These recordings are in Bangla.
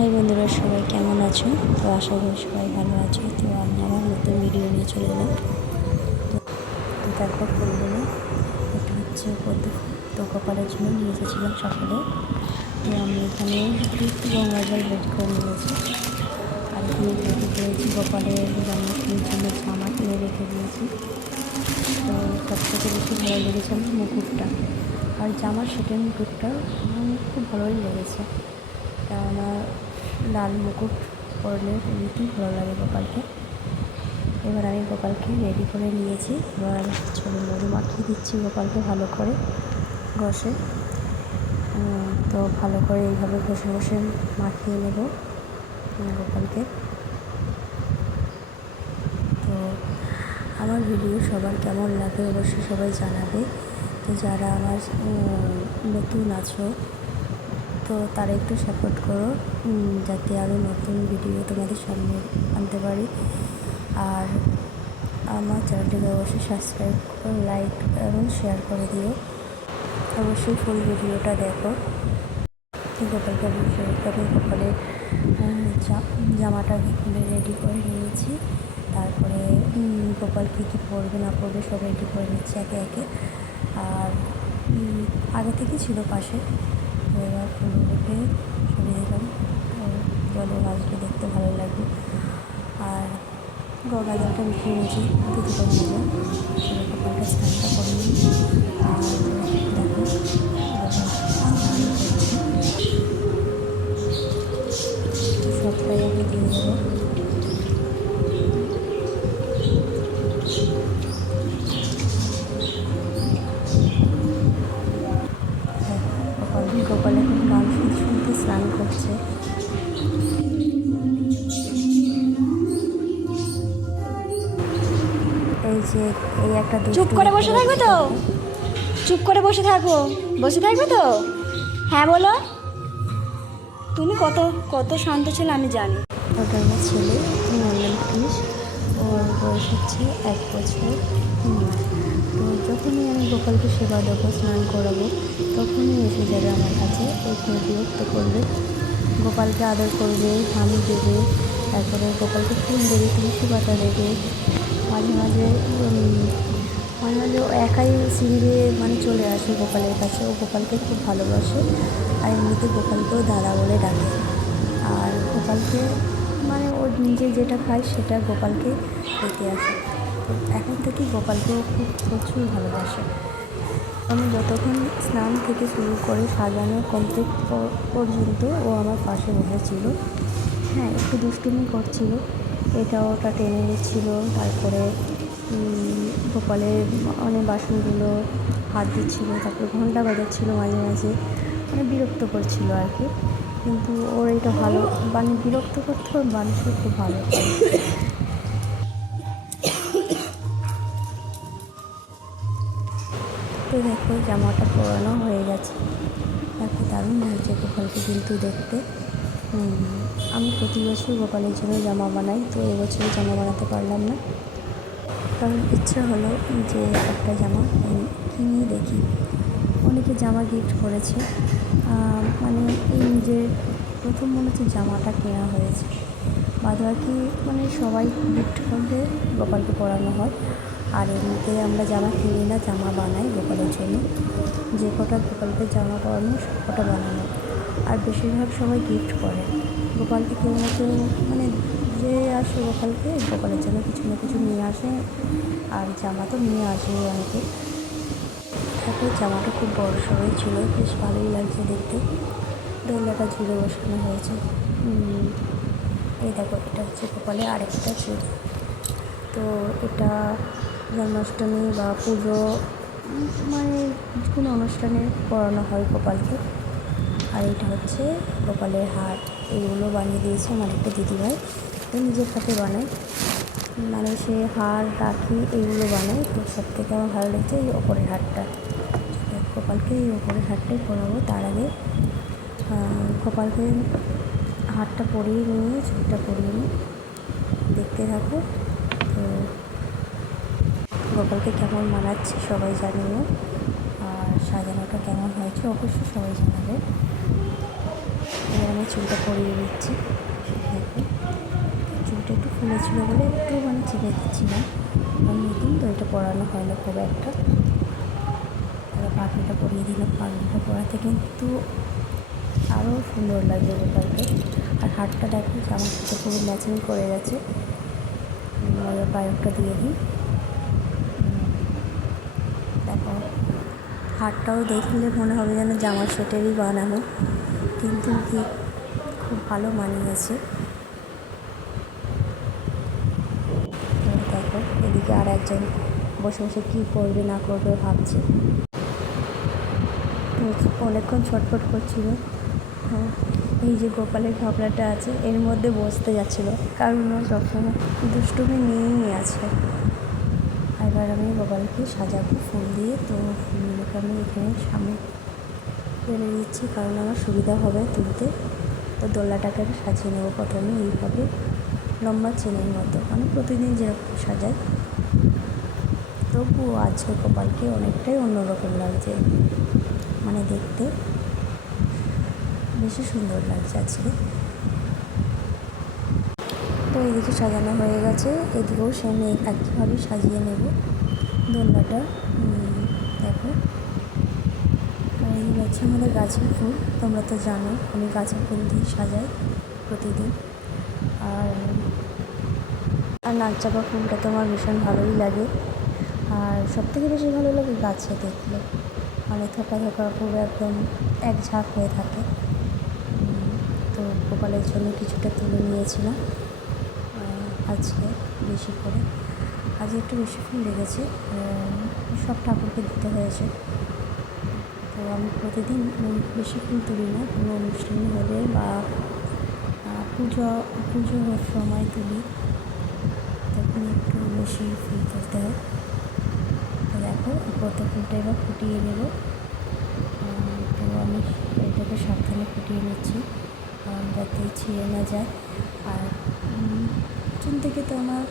হাই বন্ধুরা, সবাই কেমন আছো? তো আশা করি সবাই ভালো আছো। তো আমি আমার নতুন ভিডিও নিয়ে চলে এলাম। তো দেখো ফুলগুলো, এটা হচ্ছে পদ্ম ফুল। তো কপালের জন্য নিয়ে এসেছিলাম সকালে। তো আমি এখানে গঙ্গা জল রেডি করে নিয়েছি, আর এখানে রেডি করেছি কপালের জন্মাষ্টমীর জন্য জামা কিনে রেখে দিয়েছি। তো সবথেকে বেশি ভালো লেগেছে আমার মুকুটটা, আর জামার সেটের মুকুটটা খুব ভালোই লেগেছে। আমার লাল মুকুট পরলে এমনিতেই ভালো লাগে গোপালকে। এবার আমি গোপালকে রেডি করে নিয়েছি। এবার চলুন মধু মাখিয়ে দিচ্ছি গোপালকে ভালো করে ঘষে। তো ভালো করে এইভাবে ঘষে ঘষে মাখিয়ে নেব গোপালকে। তো আমার ভিডিও সবার কেমন লাগে অবশ্যই সবাই জানাবে। তো যারা আমার নতুন আছো তো তারা একটু সাপোর্ট করো, যাতে আরও নতুন ভিডিও তোমাদের সামনে আনতে পারি। আর আমার চ্যানেলটিকে অবশ্যই সাবস্ক্রাইব করো, লাইক এবং শেয়ার করে দিও। অবশ্যই ফুল ভিডিওটা দেখো। গোপালকে আমি গোপালের জামাটা খুলে রেডি করে নিয়েছি। তারপরে গোপাল কী কী পরবে না পরবে সব রেডি করে নিচ্ছি একে একে। আর আগে থেকেই ছিল পাশে। এবার ফুলগুলোকে সরিয়ে দিলাম। জলে ভাসবে, দেখতে ভালো লাগবে। আর গঙ্গা জলটা মিশিয়ে নিয়েছি দিদি করে নেবো, সেটা গোপালটা স্নানটা করে নিই। আর দেখো স্নান করছি, সবটাই আমি দিয়ে দেবো। গোপাল এখন গান শুনতে শুনতে স্নান করছে। এই যে এই একটা চুপ করে বসে থাকবে তো, চুপ করে বসে থাকো, বসে থাকবে তো। হ্যাঁ বলো, তুমি কত কত শান্ত ছেলে আমি জানি। ওটা আমার ছেলে অনলাইন ফিস, ওর বয়স হচ্ছে 1 বছর। তো যখনই আমি গোপালকে সেবা দেবো, স্নান করাবো, তখনই এসে যাবে আমার কাছে, ওইখানে বিরক্ত করবে। গোপালকে আদর করবে, হামি দেবে, তারপরে গোপালকে ফুল দেবে, তুলসী পাতা দেবে। মাঝে মাঝে মাঝে মাঝে ও একাই সিঁড়ি দিয়ে চলে আসে গোপালের কাছে। ও গোপালকে খুব ভালোবাসে, আর এমনিতে গোপালকেও দাদা বলে ডাকে। আর গোপালকে ওর নিজে যেটা খায় সেটা গোপালকে দিতে আসে। তো এখন থেকেই গোপালকেও খুব প্রচুর ভালোবাসে। আমি যতক্ষণ স্নান থেকে শুরু করে সাজানো কমপ্লিট পর্যন্ত ও আমার পাশে বসেছিল। হ্যাঁ, একটু দুষ্টুমি করছিল, এটা ওটা টেনে নিচ্ছিল। তারপরে গোপালের অনেক বাসনগুলো হাত দিচ্ছিল, তারপরে ঘন্টা বাজাচ্ছিল মাঝে মাঝে, বিরক্ত করছিল আর কি। কিন্তু ওর এটা ভালো, বিরক্ত করতে ওর মানুষের খুব ভালো। তো দেখো জামাটা পরানো হয়ে গেছে। দেখো দারুণ লাগছে গোপালকে কিন্তু দেখতে। আমি প্রতি বছর গোপালের জন্য জামা বানাই, তো এবছরে জামা বানাতে পারলাম না, কারণ ইচ্ছা হলো যে একটা জামা কিনে দেখি। অনেকে জামা গিফট করেছে, এই নিজের প্রথম মনে হচ্ছে জামাটা কেনা হয়েছে। বাদবাকি সবাই গিফট করলে গোপালকে পরানো হয়। আর এমনিতে আমরা জামা কিনি না, জামা বানাই গোপালের জন্য। যে কটা গোপালকে জামা পরানো সব কটা বানানো, আর বেশিরভাগ সবাই গিফট করে গোপালকে। কেউ না কেউ যে আসে গোপালের জন্য কিছু না কিছু নিয়ে আসে, আর জামা তো নিয়ে আসে অনেকে। তারপরে জামাটা খুব বড় সড়ই ছিল, বেশ ভালোই লাগছে দেখতে। দোলনাটা ঝুলে বসানো হয়েছে। এই দেখো, এটা হচ্ছে গোপালের আরেকটা চুড়ি। তো এটা জন্মাষ্টমী বা পুজো কোনো অনুষ্ঠানে পরানো হয় গোপালকে। আর এটা হচ্ছে গোপালের হার। এইগুলো বানিয়ে দিয়েছে আমার একটা দিদিভাই, তো নিজের হাতে বানায়। সে হার, রাখি এইগুলো বানায়। তো সব থেকে আমার ভালো লাগছে এই ওপরের হারটা। গোপালকে এই ওপরের হারটাই পরাবো। তার আগে গোপালকে হারটা পরিয়ে নিয়ে চুলটা পরিয়ে নিই, দেখতে থাকো। তো গোপালকে কেমন মানাচ্ছে সবাই জানিও, আর সাজানোটা কেমন হয়েছে অবশ্যই সবাই জানাবে। এবার আমি চুলটা পরিয়ে দিচ্ছি। দেখো চুলটা একটু ফুলেছিল বলে একটু মানে চেপে দিচ্ছিলাম, আর নতুন তো এটা পরানো হয় না খুব একটা। এবার পাখিটা পরিয়ে দিলাম। পাখিটা পরাতে কিন্তু আরও সুন্দর লাগছে গোপালকে। আর হাতটা দেখো জামার সাথে পুরো ম্যাচিং করে গেছে। পায়কটা দিয়ে দিই। দেখো হাতটাও দেখলে মনে হবে যেন জামার সেটেরই বানানো, কিন্তু কি খুব ভালো মানিয়েছে। দেখো এদিকে আর একজন বসে বসে কী করবে না করবে ভাবছে, অনেকক্ষণ ছটফট করছিল। এই যে গোপালের ঝগড়াটা আছে এর মধ্যে বসতে যাচ্ছিলো, কারণ ও সবসময় দুষ্টুমি নিয়েই আছে। এবার আমি গোপালকে সাজাবো ফুল দিয়ে, তো ফুলগুলোকে আমি এখানে সামনে ফেলে দিচ্ছি, কারণ আমার সুবিধা হবে তুলতে। তো দোলনাটাকে আমি সাজিয়ে নেবো প্রথমে এইভাবে লম্বা চেনের মতো, মানে প্রতিদিন যেরকম সাজাই। তবুও আজকে গোপালকে অনেকটাই অন্যরকম লাগছে, মানে দেখতে বেশি সুন্দর লাগছে আজকে। তো এদিকে সাজানো হয়ে গেছে, এদিকেও সেম একইভাবে সাজিয়ে নেব দোলনাটা। দেখো আর এই হচ্ছে আমাদের গাছের ফুল, তোমরা তো জানো আমি গাছের ফুল দিয়ে সাজাই প্রতিদিন। আর নাকচাপা ফুলটা তো আমার ভীষণ ভালোই লাগে, আর সবথেকে বেশি ভালো লাগে গাছে দেখলে, মানে থোকা থোকা পুরো একদম এক ঝাঁক হয়ে থাকে। তো গোপালের জন্য কিছুটা তুলে নিয়েছিলাম আজকে বেশি করে, আজ একটু বেশি ফুল লেগেছে, সব ঠাকুরকে দিতে হয়েছে। তো আমি প্রতিদিন বেশি ফুল তুলি না, কোনো অনুষ্ঠান হলে বা পুজোর সময় তুলি, তখন একটু বেশি ফুল তুলতে হয়। তো দেখো কত ফুলটা এবার ফুটিয়ে নেব। তো আমি এটাকে সাবধানে ফুটিয়ে নিচ্ছি, যাতে ছিঁড়ে না যায়। আর চুন থেকে তো আমার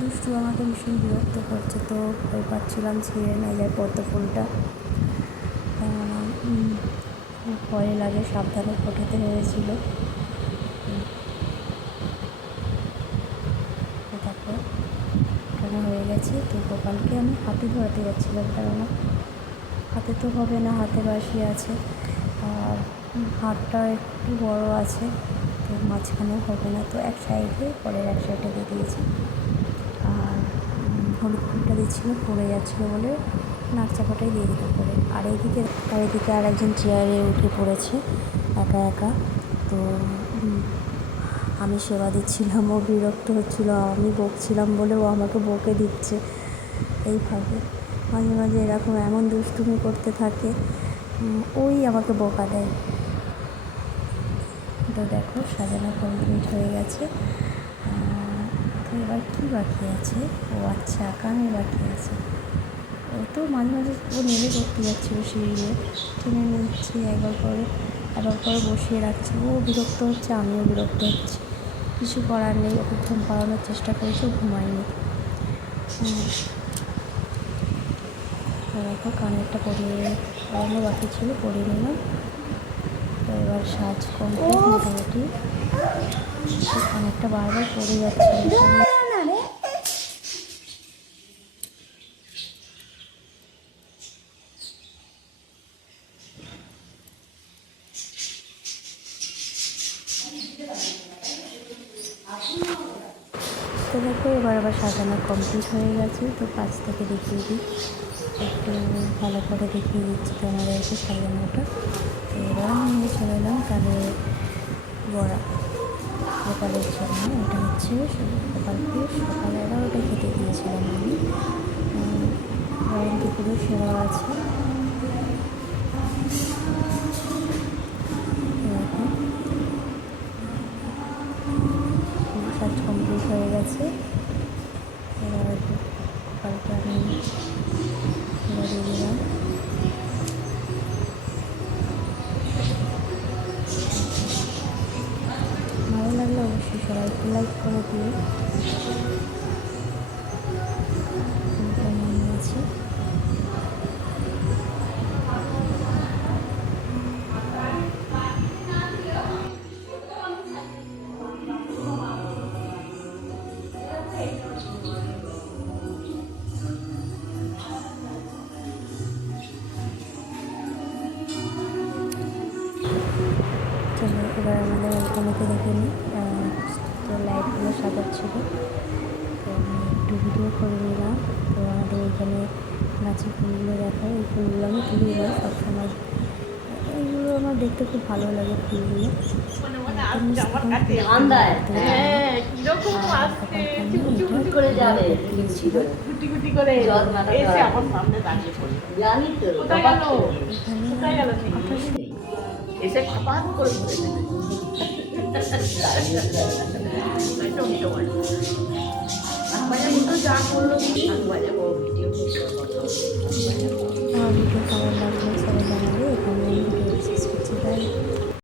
দুষ্টু আমাকে ভীষণ বিরক্ত করছে, তো ভয় পাচ্ছিলাম ছিঁড়ে না যায় পদ্ম ফুলটা, খুব ভয় লাগে, সাবধানে ফোটাতে হয়েছিল। দেখো ফোটানো হয়ে গেছে। তো গোপালকে আমি হাতে ধরাতে যাচ্ছিলাম, কেননা হাতে তো হবে না, হাতে বাসি আছে, আর হাতটা একটু বড় আছে, তো মাঝখানেও হবে না, তো এক সাইডে পরের এক সাইডে দিয়ে দিয়েছি। আর হলুদ ফুলটা দিচ্ছিলো, পড়ে যাচ্ছিলো বলে নাক চাপাটাই দিয়ে দিতে পড়ে। আর এদিকে আর একজন চেয়ারে উঠে পড়েছে একা একা। তো আমি সেবা দিচ্ছিলাম, ও বিরক্ত হচ্ছিলো, আমি বকছিলাম বলে ও আমাকে বকে দিচ্ছে। এইভাবে মাঝে মাঝে এরকম এমন দুষ্টুমি করতে থাকে, ওই আমাকে বকা দেয়। তো দেখো সাজানো কমপ্লিট হয়ে গেছে। তো এবার কী বাকি আছে? ও আচ্ছা, কানের বাকি আছে। ও তো মাঝে মাঝে ও নেমে করতে যাচ্ছিলো সিঁড়ি, টেনে নিচ্ছি, একবার পরে বসিয়ে রাখছি। ও বিরক্ত হচ্ছে, আমিও বিরক্ত হচ্ছি, কিছু করার নেই। ওকে ঘুম পাড়ানোর চেষ্টা করেছি, ঘুমায়নি। দেখো কানেরটা পরানো বাকি ছিল, পরিয়ে নিলাম। তো এবার সাজ কমপ্লিট মোটামুটি। কানেরটা বারবার পড়ে যাচ্ছে। তো দেখো এবার আবার সাজানো কমপ্লিট হয়ে গেছে। তো কাছ থেকে দেখিয়ে দিই, একটু ভালো করে দেখিয়ে দিচ্ছি তোমাদেরকে সাজানোটা। তো এবার আমি নিয়ে চলে এলাম কানে বড়া গোপালের জন্য। এটা হচ্ছে গোপালকে সকাল 11টায় খেতে দিয়েছিলাম আমি, গরম দুপুরে সেবা আছে। সাজ কমপ্লিট হয়ে গেছে। এবার গোপালকে আমি সেবা দিয়ে দিলাম। ভালো লাগলে অবশ্যই সবাই একটু লাইক করে দিও। নিয়েছি এবার আমাদের ওখানেকে দেখে নিই, তো লাইটগুলো সাজাচ্ছিল, তো আমি একটু ভিডিও করে নিলাম। তো আমাদের এখানে গাছের ফুলগুলো দেখায়, এই ফুলগুলো আমি তুলি না সবসময়, এইগুলো আমার দেখতে খুব ভালো লাগে ফুলগুলো। এসে খাবার করে ধরে দেবে। যা করলো ভিডিও আমার ভিডিও কেমন লাগলো সবাই জানাবে। এখানে ভিডিও শেষ করছি, বাই।